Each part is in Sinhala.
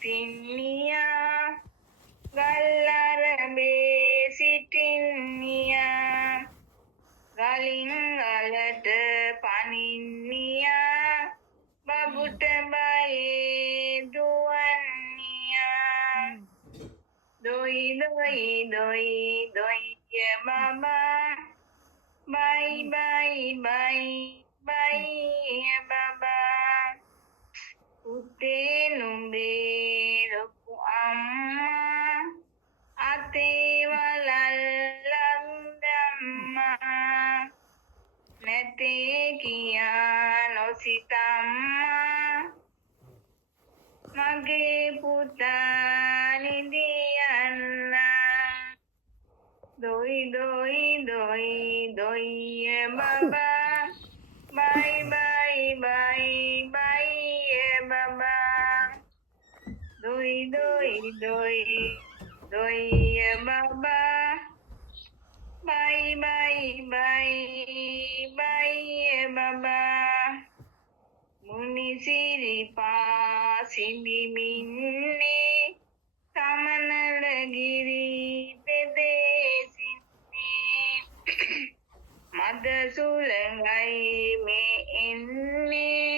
නැතිනියා ගල්ලරඹේ සිටින්නියා ගලින් ගලට පනින්නියා බබුට බයේ දුවන්නියා දොයි දොයි දොයි දොයිය බබා බයි බයි බයි බයි බබා උතේ නුඹේ ලොකු අම්මා අතේ වලල්ලක් දැම්මා නැතේ කියා නොසිතම්මා මගේ පුතා නිදියන්න දොයි දොයි දොයි දොයිය බබා බයි බයි බයි බයි බබා දොයි දොයි දොයි දොයිය බබා බයි බයි බයි බයි බබා මුනිසිරිපා සිඹිමින්නේ සමනලගිරි පෙදෙසින්නේ මද සුළඟයි මේ එන්නේ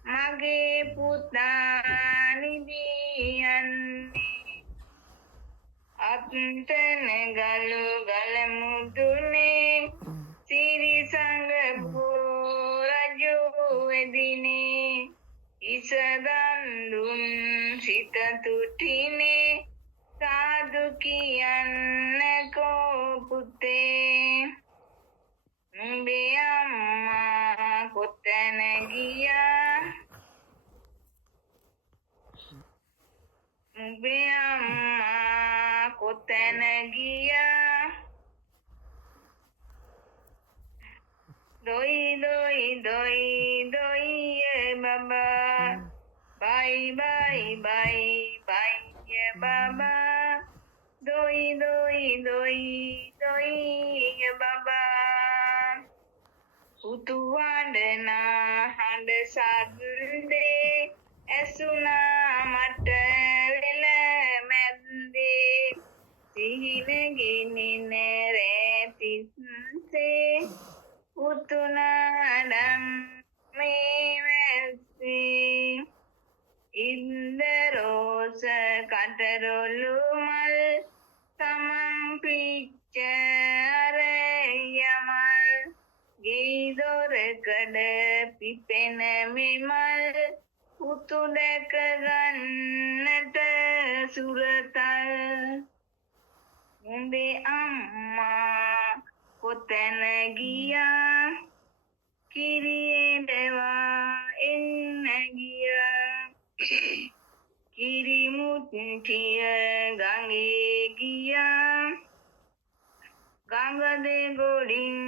මගේ පුතා නිදියන්නේ අත්තන ගලු ගල මුදුනේ සිරිසඟ රජු වෙදිනේ ඉසදන් දුන් සිත තුටිනේ සාදු කියන්නකෝ පුතේ නුඹේ අම්මා කොතැන ගියා නුඹේ අම්මා කොතැන ගියා දොයි දොයි දොයි දොයිය බබා බයි බයි බයි බයිය බබා දොයි දොයි දොයි දොයිය බබා පුතු වඩනා හඬ සද්දේ ඇසුනා මට වෙල මැද්දේ සිහින ගිනින රැතිස්සේ පුතුනාඩම් මේ වැස්සේ ඉන්දරෝස කටරොලු මල් තමන් පිච්ච අරයමල් ගෙයිදොරකඩ පිපෙන මෙමල් පුතු දැක ගන්නට සුරතල් නුඹේ අම්මා කොතැන ගියා කිරියඩවා එන්න ගියා කිරිමුත්ටිය ගඟේ ගියා ගඟ දෙගොඩින්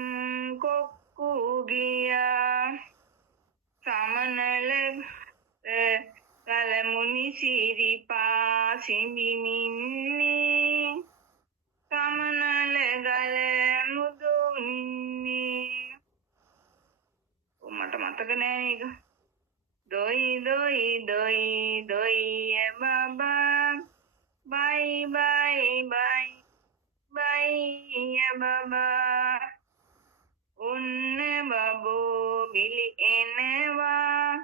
කොක්කු ගියා සමනල කලමුනි සිරිපා සිඹිමින්නේ සමනල ගල මුදුනින්නේ මට මතක නෑ ඒක දොයි දොයි දොයි දොයිය බබා බයි බයි බයි බයිය බබා උන්න බබෝ බිලි එනවා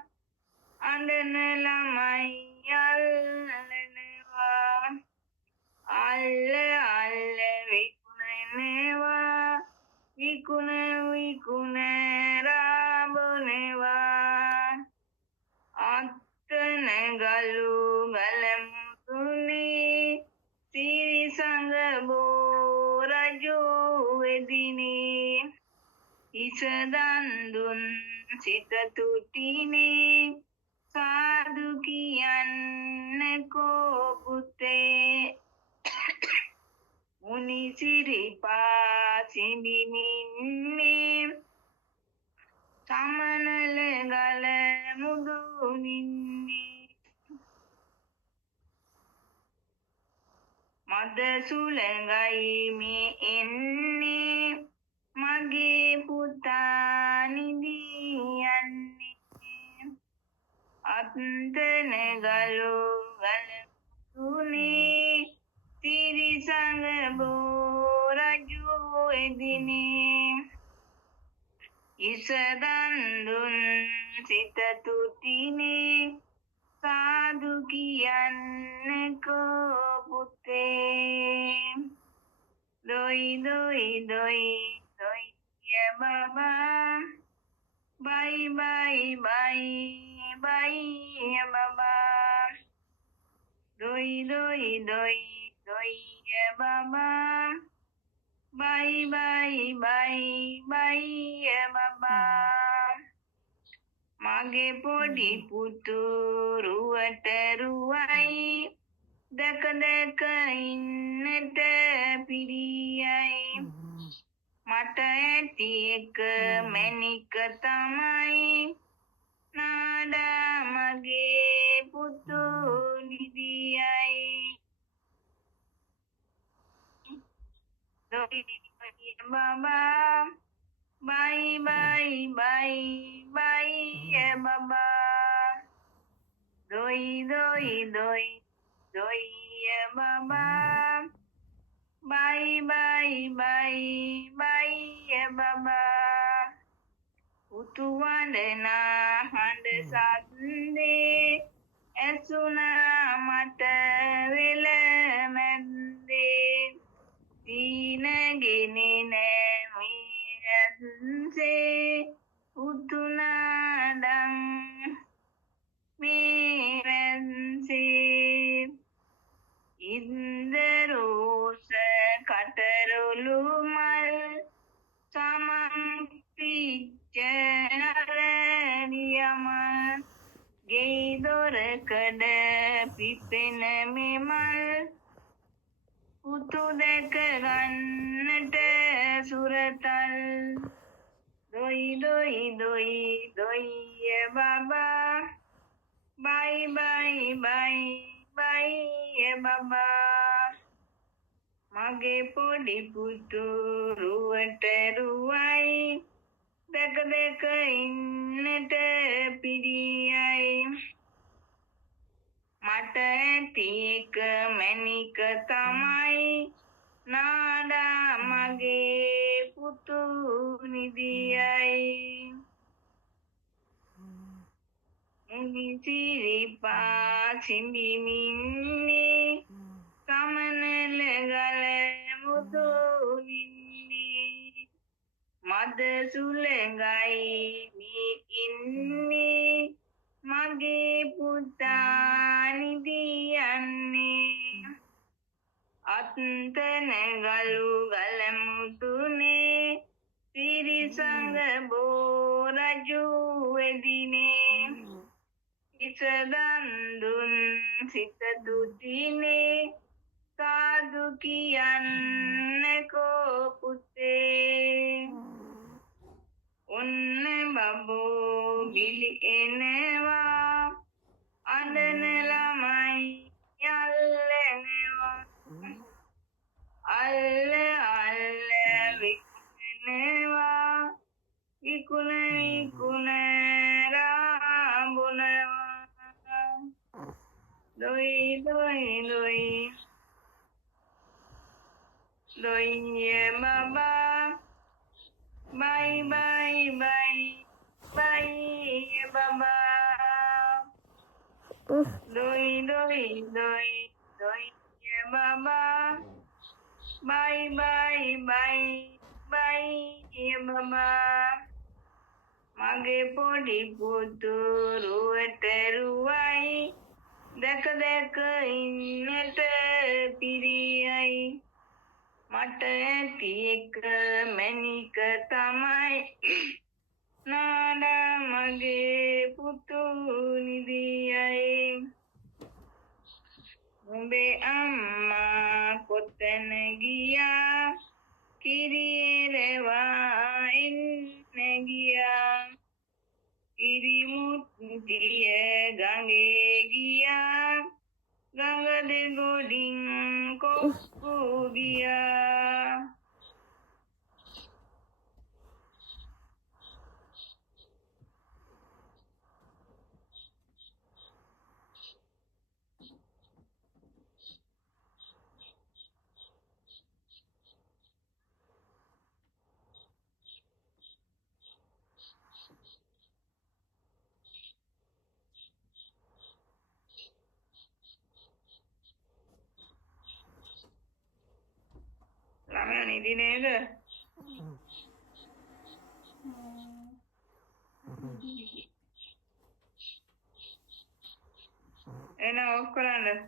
අඬන ළමයි අල්ලනවා අල්ල අල්ල විකුණනවා විකුණ විකුණ රාබනවා අත්තන ගලු ගලමුතුනේ සිරිසඟ බෝ රජු වෙදිනේ ඉසදන් දුන් සිත තුටිනේ සාදු කියන්නකෝ පුතේ මුනිසිරිපා සිඹිමින්නේ සමනල ගල මුදුනින්නේ මද සුළඟයි මේ එන්නේ මගේ පුතා නිදියන්නේ අත්තන ගලු ගලතුනේ තිරිසඟ බෝරජු එදිනේ ඉසදන්දුන් සිත තුතිනේ සාදු කියන්නකෝ පුතේ දොයි දොයි දොයි දොයි බබා බයි බයි බයි බයි බබා දොයි දොයි දොයි දොයි බබා බයි බයි බයි බයි බබා මගේ පොඩි පුතු රුවට රුවයි දැක දැක ඉන්නට පිරියයි මට ඇති එක මැණික තමයි නාඩා මගේ පුතු නිදියයි දොයි දොයි බබා බයි බයි බයි බයි බබා දොයි දොයි දොයි දොයි බබා බයි බයි බයි බයි බබා පුතු වන්දනා හඬ සද්දේ ඇසුණා මට වෙල මැද්දේ සීනගෙන නැමියන්සේ උතුනාඩං මේ වැන්සේ ඉන්දරෝස කටරොළු මල් සමන් පිච්ච අරනියම ගෙයි දොරකඩ පිපෙන මෙමල් පුතු දැක ගන්නට සුරතල් දොයි දොයි දොයි දොයි බබා බයි බයි බයි බයි බබා මගේ පොඩි පුතු රුවට රුවයි දැක දැක ඉන්නට පිරියයි මට ඇති එක මැණික තමයි නාඩා මගේ පුතු නිදියයි මුනිසිරිපා සිඹිමින්නේ සමනල ගල මුතු වින්නේ මද සුළඟයි මේ ඉන්නේ මගේ පුතා නිදියන්නේ අත්තන ගලු ගලමුතුනේ තිරිසඟ බෝරජු එදිනේ ඉසදන්දුන් සිත තුතිනේ සාදු කියන්නකෝ පුතේ ඔන්න බබෝ බිලි එනවා අඬන ළමයි යල්ලනවා අල්ල අල්ල විකුණනවා විකුණ විකුණ රාඹුනවා දොයි දොයි දොයි දොයි බබා බයි බයි බයි බයි බබා දොයි දොයි දොයි දොයි බබා බයි බයි බයි බයි බබා මගේ පොඩි පුතු රුවට රුවයි දැක දැක ඉන්නට පිරියයි මට ඇති එක මැණික තමයි නාඩා මගේ පුතු නිදියයි උඹේ අම්මා කොතන ගියා කිරි එරවා එන්න ගියා කිරි මුත්තිය ගඟේ ගියා ගඟ දෙගොඩින් කොක්කු ගියා ඉදි නේද? එන ඔෆ් කරන්න.